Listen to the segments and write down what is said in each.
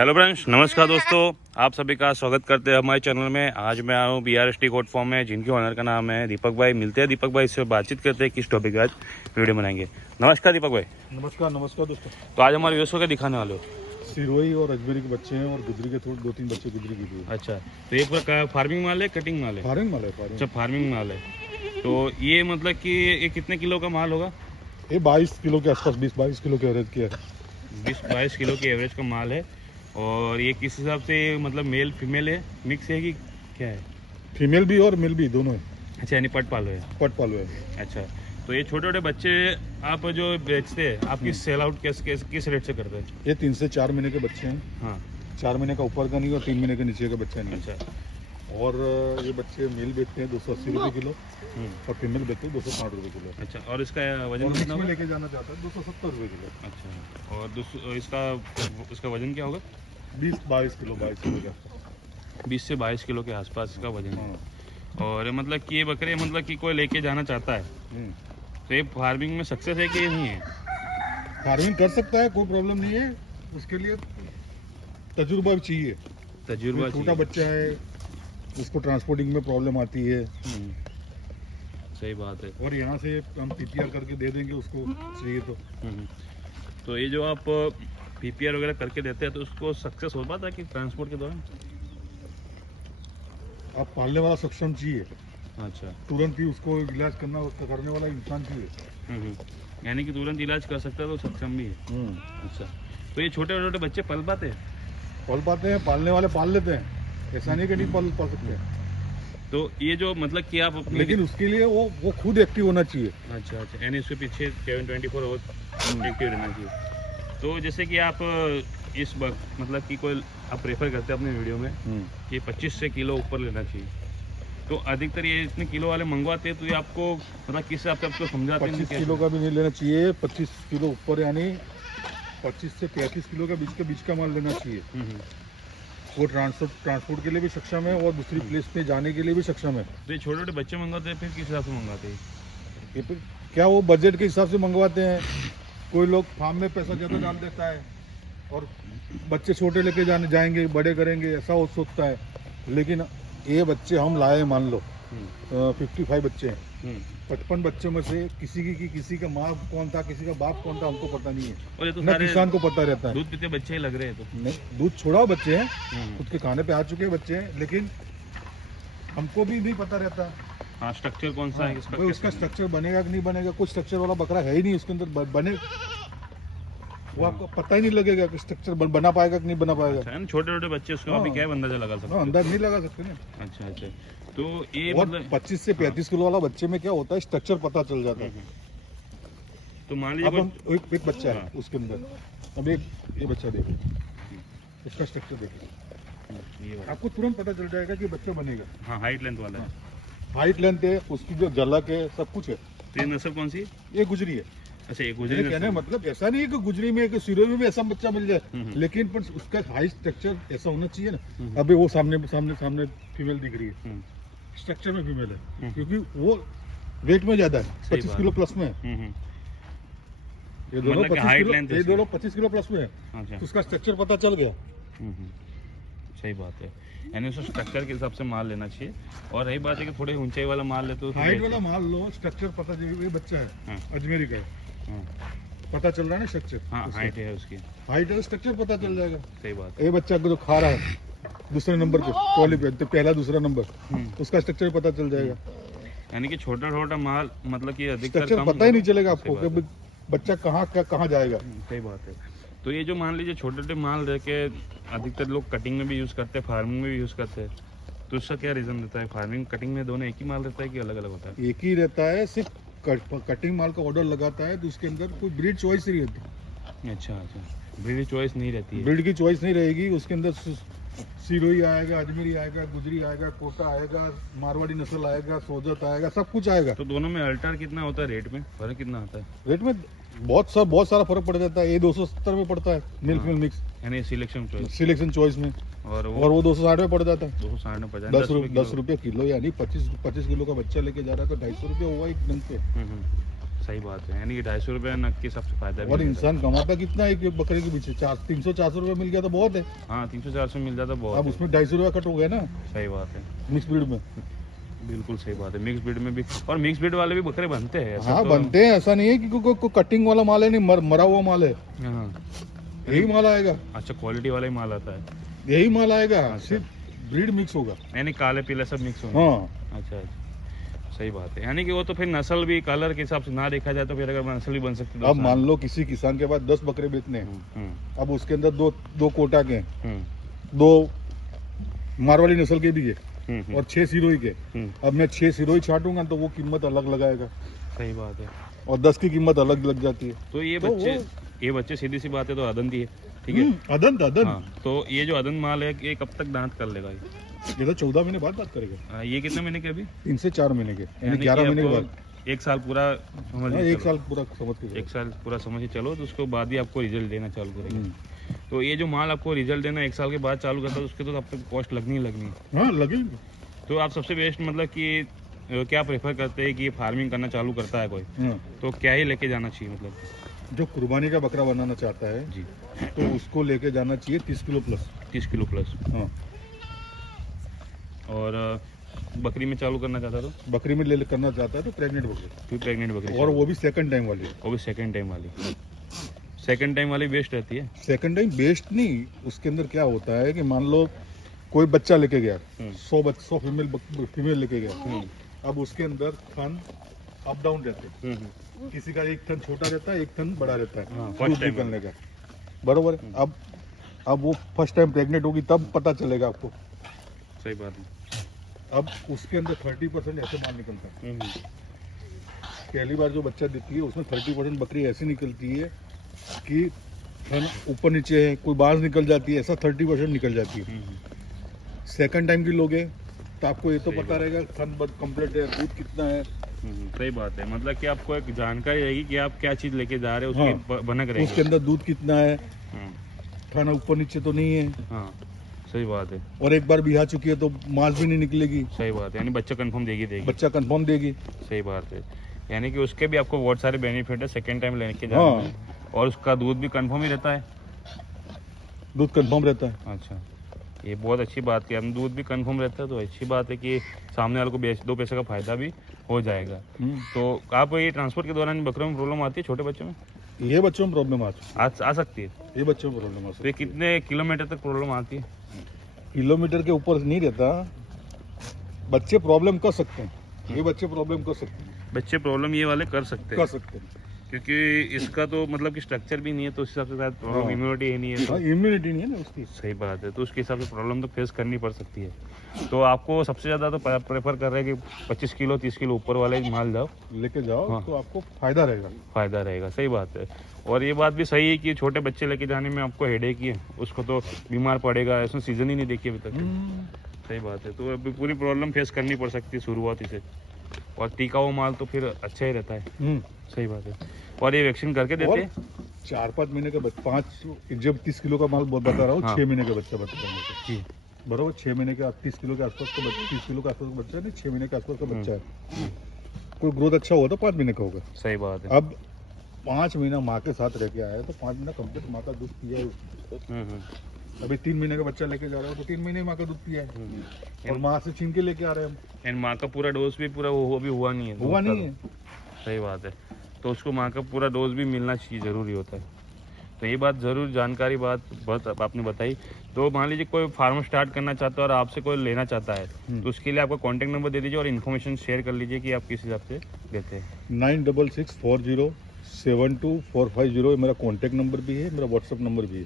Hello friends, नमस्कार दोस्तों, आप सभी का स्वागत करते हैं हमारे चैनल में। आज मैं आया हूँ BRST गोट फार्म में, जिनके ओनर का नाम है दीपक भाई। मिलते हैं दीपक भाई से, बातचीत करते हैं किस टॉपिक पे आज वीडियो बनाएंगे। नमस्कार दीपक भाई। नमस्कार नमस्कार दोस्तों। तो आज हमारे व्यूअर्स को क्या दिखाने वाले हो? सिरोही और अजमेरी के बच्चे हैं और गुजरी के थोड़े 2-3 बच्चे गुजरी की भी हैं। अच्छा, तो एक प्रकार फार्मिंग माल है, कटिंग माल है? फार्मिंग माल है, फार्मिंग। अच्छा, फार्मिंग माल है। तो ये मतलब कि ये कितने किलो का माल होगा? ये 22 किलो के आसपास, 20-22 किलो के एवरेज की है। 20-22 किलो के एवरेज का माल है। और ये किस हिसाब से मतलब मेल फीमेल है, मिक्स है कि क्या है? फीमेल भी और मेल भी दोनों है। अच्छा, यानी पट पालो है? पट पालो है। अच्छा, तो ये छोटे छोटे बच्चे आप जो बेचते हैं, आप किस सेल आउट किस रेट से करते हैं? ये 3 से 4 महीने के बच्चे हैं। हाँ। 4 महीने का ऊपर का नहीं और 3 महीने के नीचे का बच्चा नहीं। अच्छा। और ये बच्चे मेल बेचते हैं 280 रुपये किलो और फीमेल बेचते हैं 260 रुपये किलो। अच्छा, और इसका वजन और कितना में होगा? लेके जाना चाहता है 270 रुपये किलो। अच्छा, और इसका वजन क्या होगा? 20-22 किलो, 22 किलो के आसपास। 20 से 22 किलो के आसपास इसका वजन है। हाँ। और मतलब कि ये बकरे मतलब कि कोई लेके जाना चाहता है तो ये फार्मिंग में सक्सेस है कि नहीं है? फार्मिंग कर सकता है, कोई प्रॉब्लम नहीं है। उसके लिए तजुर्बा भी चाहिए। तजुर्बा छोटा चाहिए। बच्चा है, उसको ट्रांसपोर्टिंग में प्रॉब्लम आती है। सही बात है। और यहाँ से हम PPR करके दे देंगे उसको चाहिए तो। तो ये जो आप PPR वगैरह करके देते हैं तो उसको सक्सेस हो पाता है कि ट्रांसपोर्ट के दौरान? आप पालने वाला सक्षम चाहिए, अच्छा। तुरंत ही उसको इलाज करने वाला इंसान चाहिए। यानी कि तुरंत इलाज कर सकता है तो सक्षम भी है। अच्छा, तो ये छोटे छोटे बच्चे पल पाते हैं? पाल पाते हैं, पालने वाले पाल लेते हैं, ऐसा नहीं कि नहीं पाल सकते हैं। तो ये जो मतलब कि आप अपनी लेकिन उसके लिए वो खुद एक्टिव होना चाहिए। अच्छा, यानी उसके पीछे 7-24 आवर एक्टिव रहना चाहिए। तो जैसे कि आप मतलब कि कोई आप प्रेफर करते हैं अपने वीडियो में कि 25 से किलो ऊपर लेना चाहिए, तो अधिकतर ये इतने किलो वाले मंगवाते हैं, तो ये आपको मतलब किस हिसाब से आपको समझाते हैं? 25 किलो का भी नहीं लेना चाहिए, 25 किलो ऊपर यानी 25 से 33 किलो का बीच का माल लेना चाहिए। वो ट्रांसपोर्ट के लिए भी सक्षम है और दूसरी प्लेस पे जाने के लिए भी सक्षम है। तो ये छोटे छोटे बच्चे मंगवाते हैं, फिर किस हिसाब से मंगवाते हैं? ये फिर क्या वो बजट के हिसाब से मंगवाते हैं। कोई लोग फार्म में पैसा ज़्यादा डाल देता है और बच्चे छोटे लेके जाएंगे, बड़े करेंगे, ऐसा वो सोचता है। लेकिन ये बच्चे हम लाए, मान लो 55 बच्चे हैं, 55 बच्चों में से किसी का माँ कौन था, किसी का बाप कौन था, हमको पता नहीं है। और ये तो न सारे किसान को पता रहता है। दूध पीते बच्चे ही लग रहे हैं। तो नहीं, दूध छोड़ाओ बच्चे हैं, खुद के खाने पे आ चुके हैं बच्चे हैं, लेकिन हमको भी नहीं पता रहता। हाँ, स्ट्रक्चर कौन सा है इसका? भाई उसका स्ट्रक्चर बनेगा कि नहीं बनेगा, कुछ स्ट्रक्चर वाला बकरा है ही नहीं उसके अंदर। बने वो आपको पता ही नहीं लगेगा कि स्ट्रक्चर बना पाएगा कि नहीं बना पाएगा। अच्छा, छोटे छोटे बच्चे उसको अभी क्या अंदाजा लगा सकते हैं? अंदाज नहीं लगा सकते ना। अच्छा अच्छा, तो ये और मतलब 25 से 35 किलो वाला बच्चे में क्या होता है, स्ट्रक्चर पता चल जाता है। तो मान अब लीजिए हम एक बच्चा है उसके अंदर, अब ये बच्चा देखो, इसका स्ट्रक्चर देखो, आपको तुरंत पता चल जाएगा कि बच्चा बनेगा। हाँ, हाइट लेंथ वाला है। हाइट लेंथ है, उसकी जो झलक है, सब कुछ है। तो ये नस्ल कौन सी? ये गुजरी है। अच्छा, ये मेरे गुजरी कहने का नस्ल। मतलब ऐसा नहीं है कि गुजरी में, सिरोही में भी ऐसा बच्चा मिल जाए, लेकिन पर उसका हाइट स्ट्रक्चर ऐसा होना चाहिए ना। अभी वो सामने फीमेल दिख रही है, स्ट्रक्चर में फीमेल है, क्योंकि वो वेट में ज्यादा है, 25 किलो प्लस में है। ये दोनों मतलब कि height 25 length किलो, ये उसकी। दोनों 25 किलो प्लस में है, अच्छा, तो उसका स्ट्रक्चर पता चल गया। सही बात है। यानी उसको स्ट्रक्चर के हिसाब से माल लेना चाहिए। और रही बात है कि थोड़े ऊंचाई वाला माल ले तो हाइट वाला माल लो, स्ट्रक्चर पता चल, ये बच्चा है अजमेरी का है, पता चल रहा है ना स्ट्रक्चर। हाँ, हाइट है उसकी। हाइट है, स्ट्रक्चर पता चल जाएगा। सही बात है। ये बच्चा को जो खा रहा है दूसरे नंबर पे ट्रॉली पे, तो पहला दूसरा नंबर, उसका स्ट्रक्चर पता चल जाएगा। यानी कि छोटा छोटा माल मतलब कि अधिकतर स्ट्रक्चर पता ही नहीं चलेगा आपको कि बच्चा कहाँ जाएगा। सही बात है। तो ये जो मान लीजिए छोटे छोटे माल रह के अधिकतर लोग कटिंग में भी यूज़ करते हैं, फार्मिंग में भी यूज़ करते हैं, तो उसका क्या रीज़न रहता है? फार्मिंग कटिंग में दोनों एक ही माल रहता है कि अलग अलग होता है? एक ही रहता है, सिर्फ कटिंग माल का ऑर्डर लगाता है तो उसके अंदर कोई ब्रीड चॉइस नहीं रहती। अच्छा, ब्रीड चॉइस नहीं रहती है। ब्रीड की चॉइस नहीं रहेगी उसके अंदर। सिरोही आएगा, अजमेरी आएगा, गुजरी आएगा, कोटा आएगा, मारवाड़ी नस्ल आएगा, सोजत आएगा, सब कुछ आएगा। तो दोनों में अल्टर कितना होता है? रेट में फर्क कितना आता है? रेट में बहुत सारा फर्क पड़ जाता है। ये 270 में पड़ता है मिल फीमेल मिक्स, यानी सिलेक्शन चॉइस में, और वो 260 में पड़ जाता है। 260 में 50 10 रुपये किलो, यानी 25 किलो का बच्चा लेके जा रहा है तो 250 रुपये हुआ एक दिन पे। सही बात है, यानी कि 250 रुपये नग के सबसे फायदा भी और है। इंसान कमाता कितना है एक बकरे के पीछे? 300-400 रुपये मिल गया तो बहुत है। हाँ 300-400 मिल जाता बहुत अब है। उसमें 250 रुपये कट हो गया ना सही बात है, मिक्स ब्रीड में। बिल्कुल सही बात है। मिक्स ब्रीड में भी, और मिक्स ब्रीड वाले भी बकरे बनते हैं ऐसा हाँ तो- बनते हैं, ऐसा नहीं है कि कोई कटिंग वाला माल है, नहीं मरा हुआ माल है, हाँ यही माल आएगा, अच्छा, क्वालिटी वाला ही माल आता है, यही माल आएगा, अच्छा। सिर्फ ब्रीड मिक्स होगा। यानी काले पीले सब मिक्स होंगे। हाँ अच्छा अच्छा, सही बात है। यानी कि वो तो फिर नस्ल भी कलर के हिसाब से ना देखा जाए तो फिर अगर नस्ल भी बन सकती है तो अब मान लो किसी किसान के पास 10 बकरे बेचने हैं, हम्म, अब उसके अंदर दो कोटा के हैं, हम्म, 2 मारवाड़ी नस्ल के भी है हम्म, और 6 सिरोही के। हम्म, अब मैं 6 सिरोही छाटूंगा तो वो कीमत अलग लगाएगा सही बात है। और 10 की कीमत अलग लग जाती है। तो ये तो बच्चे, वो- ये बच्चे सीधी सी बात है तो अदंती है, ठीक है। अदंत अदंत हाँ, तो ये जो अदंत माल है ये कब तक दांत कर लेगा ये? ये तो 14 महीने बाद बात करेगा, ये कितने महीने के अभी? 3 से 4 महीने के, यानी यानी 11 कि महीने के आपको बाद। एक साल पूरा समझ हाँ, के एक चलो। साल पूरा समझ के एक साल पूरा समझ के चलो तो उसके बाद ही आपको रिजल्ट देना चालू करेगा। हम्म। तो ये जो माल आपको रिजल्ट देना 1 साल के बाद चालू करता है उसके तो अब तक कॉस्ट लगनी ही लगनी है। हाँ लगेंगे। तो आप सबसे बेस्ट मतलब कि क्या प्रेफर करते हैं कि फार्मिंग करना चालू करता है कोई, हाँ, तो क्या ही लेके जाना चाहिए मतलब? जो कुर्बानी का बकरा बनाना चाहता है जी, तो उसको लेके जाना चाहिए 30 किलो प्लस। 30 kilo plus. हाँ, और बकरी में चालू करना चाहता तो बकरी में ले करना चाहता है तो प्रेग्नेंट बकरी, फिर प्रेग्नेंट बकरी और चालू। वो भी सेकंड टाइम वाली। वो भी सेकंड टाइम वाली। सेकंड टाइम वाली बेस्ट रहती है। सेकंड टाइम बेस्ट नहीं, उसके अंदर क्या होता है कि मान लो कोई बच्चा लेके गया, 100 फीमेल लेके गया, अब उसके अंदर थन अप डाउन रहते हैं, किसी का एक थन छोटा रहता है, एक थन बड़ा रहता है हाँ, दूध first time निकलने का, बरोबर है। अब वो फर्स्ट टाइम प्रेग्नेंट होगी तब पता चलेगा आपको। सही बात है। अब उसके अंदर 30% ऐसे माल निकलता है। पहली बार जो बच्चा देती है उसमें 30% बकरी ऐसी निकलती है कि थन ऊपर नीचे है, कोई बाज निकल जाती है, ऐसा 30% निकल जाती है। सेकंड टाइम की लोगे तो आपको ये तो सही पता बात। रहेगा थन कंप्लीट है, दूध कितना है, सही बात है, मतलब कि आपको एक जानकारी रहेगी कि आप क्या चीज लेके जा रहे हो, हाँ। उसकी भनक उसके रहेगी। अंदर दूध कितना है, हम्म, थन ऊपर नीचे तो नहीं है, हाँ सही बात है, और एक बार बिहा चुकी है तो मांस भी नहीं निकलेगी, सही बात है। यानी बच्चा कंफर्म देगी। बच्चा कंफर्म देगी। सही बात है, यानी कि उसके भी आपको बहुत सारे बेनिफिट है सेकंड टाइम लेके जाने हाँ। में। और उसका दूध भी कंफर्म ही रहता है। दूध कंफर्म रहता है। अच्छा, ये बहुत अच्छी बात है, हम दूध भी कंफर्म रहता है तो अच्छी बात है कि सामने वाले को 2 पैसे का फायदा भी हो जाएगा। तो आप ये ट्रांसपोर्ट के दौरान बकरों में प्रॉब्लम आती है छोटे बच्चों में? ये बच्चों में प्रॉब्लम आ सकती है। ये बच्चों में प्रॉब्लम आ तो ये कितने किलोमीटर तक प्रॉब्लम आती है? किलोमीटर के ऊपर नहीं रहता, बच्चे प्रॉब्लम कर सकते हैं, ये बच्चे प्रॉब्लम कर सकते हैं, बच्चे प्रॉब्लम ये वाले कर सकते हैं, क्योंकि इसका तो मतलब कि स्ट्रक्चर भी नहीं है तो उस हिसाब से शायद प्रॉब्लम, हाँ। इम्यूनिटी ही नहीं है तो इम्यूनिटी नहीं है ना उसकी। सही बात है, तो उसके हिसाब से प्रॉब्लम तो फेस करनी पड़ सकती है। तो आपको सबसे ज़्यादा तो प्रेफर कर रहे हैं कि 25 किलो 30 किलो ऊपर वाले ही माल जाओ, लेके जाओ हाँ। तो आपको फायदा रहेगा। फ़ायदा रहेगा। सही बात है। और ये बात भी सही है कि छोटे बच्चे लेके जाने में आपको हेडेक ही है, उसको तो बीमार पड़ेगा, इसमें सीजन ही नहीं देखी अभी तक। सही बात है, तो अभी पूरी प्रॉब्लम फेस करनी पड़ सकती है शुरुआती से। और टीका हुआ माल तो फिर अच्छा ही रहता है। सही बात है। और ये वैक्सीन करके देते हैं? 4-5 महीने का 5 जब 30 किलो का माल बता रहा हूँ, हाँ। 6 महीने का बच्चा बता रहा हूँ जी, बराबर। 6 महीने का 30 किलो के आसपास का 30 किलो के आसपास का बच्चा नहीं, 6 महीने के आसपास का बच्चा है। कोई ग्रोथ अच्छा हुआ तो 5 महीने का होगा। सही बात है। अब 5 महीना माँ के साथ रह के आया है तो 5 महीना कंप्लीट माँ का दूध पिया है उसने। अभी 3 महीने का बच्चा लेके जा रहा हो तो 3 महीने माँ का दूध पिया है, और माँ से छीन के लेके आ रहे हैं हम। एंड माँ का पूरा डोज भी पूरा अभी हुआ नहीं है। हुआ नहीं है। सही बात है, तो उसको माँ का पूरा डोज भी मिलना चाहिए, ज़रूरी होता है। तो ये बात ज़रूर जानकारी बहुत आपने बताई। तो मान लीजिए कोई फार्म स्टार्ट करना चाहता है और आपसे कोई लेना चाहता है तो उसके लिए आपका कॉन्टैक्ट नंबर दे दीजिए और इन्फॉर्मेशन शेयर कर लीजिए कि आप किस हिसाब से देते हैं। 9664072450 मेरा कॉन्टैक्ट नंबर भी है, मेरा व्हाट्सएप नंबर भी है।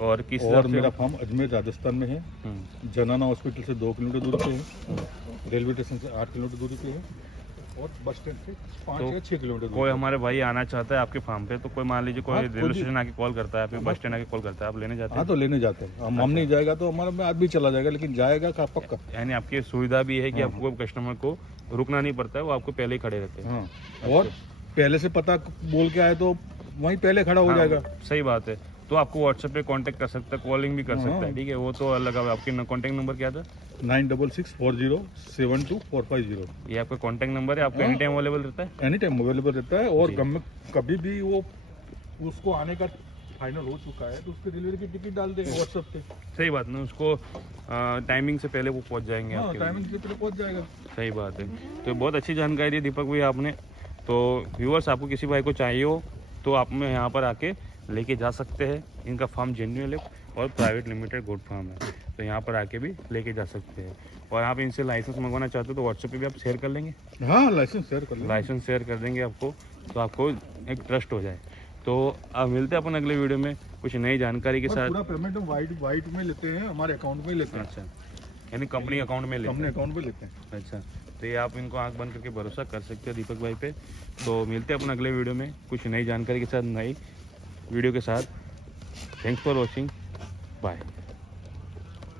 और किस और हिसाब से? मेरा फार्म अजमेर राजस्थान में है, जनाना हॉस्पिटल से 2 किलोमीटर दूरी पे है, रेलवे स्टेशन से 8 किलोमीटर दूरी पे है, और बस स्टैंड से 5 तो या 6 किलोमीटर दूरी कोई पे। हमारे भाई आना चाहता है आपके फार्म पे, तो कोई मान लीजिए कोई हाँ, रेलवे कोई भी- स्टेशन आके कॉल करता है, फिर बस स्टैंड आके कॉल करता है, आप लेने जाते हाँ हैं? तो लेने जाते हैं हम नहीं जाएगा तो हमारा में आदमी चला जाएगा, लेकिन जाएगा का पक्का। यानी आपकी सुविधा भी है कि हाँ। आपको कस्टमर को रुकना नहीं पड़ता है, वो आपको पहले ही खड़े रहते हैं। हाँ, और पहले से पता बोल के आए तो वहीं पहले खड़ा हो हाँ, जाएगा। सही बात है। तो आपको व्हाट्सएप पे कांटेक्ट कर सकता है, कॉलिंग भी कर सकता है, हाँ। ठीक है। वो तो अलग है। आपके कांटेक्ट नंबर क्या था? 9664072450। ये आपका कांटेक्ट नंबर है, आपका हाँ। एनी टाइम अवेलेबल रहता है? एनी टाइम अवेलेबल रहता है, और जी। कभी भी वो उसको आने का फाइनल हो चुका है तो उसके डिलीवरी की टिकट डाल देंगे व्हाट्सएप पे। सही बात ना, उसको टाइमिंग से पहले वो पहुंच जाएंगे हाँ, आपके टाइमिंग से पहले पहुंच जाएगा। सही बात है। तो बहुत अच्छी जानकारी दी दीपक भाई आपने। तो व्यूअर्स, आपको किसी भाई को चाहिए हो तो आप में यहाँ पर आके लेके जा सकते हैं। इनका फार्म जेन्युइन है और प्राइवेट लिमिटेड गोट फार्म है, तो यहाँ पर आके भी लेके जा सकते हैं। और आप इनसे लाइसेंस मंगवाना चाहते हो तो व्हाट्सएप पे भी आप शेयर कर लेंगे, हाँ, लाइसेंस शेयर कर लेंगे। लाइसेंस शेयर कर देंगे आपको, तो आपको एक ट्रस्ट हो जाए। तो अब मिलते हैं अपन अगले वीडियो में कुछ नई जानकारी के और साथ। पूरा पेमेंट हम वाइट में लेते हैं, हमारे अकाउंट में ही लेते हैं। अच्छा, यानी कंपनी अकाउंट में लेते अपने हैं। अकाउंट में लेते हैं। अच्छा, तो ये आप इनको आंख बंद करके भरोसा कर सकते हो दीपक भाई पे। तो मिलते हैं अपन अगले वीडियो में कुछ नई जानकारी के साथ, नई वीडियो के साथ। Thanks for watching, bye.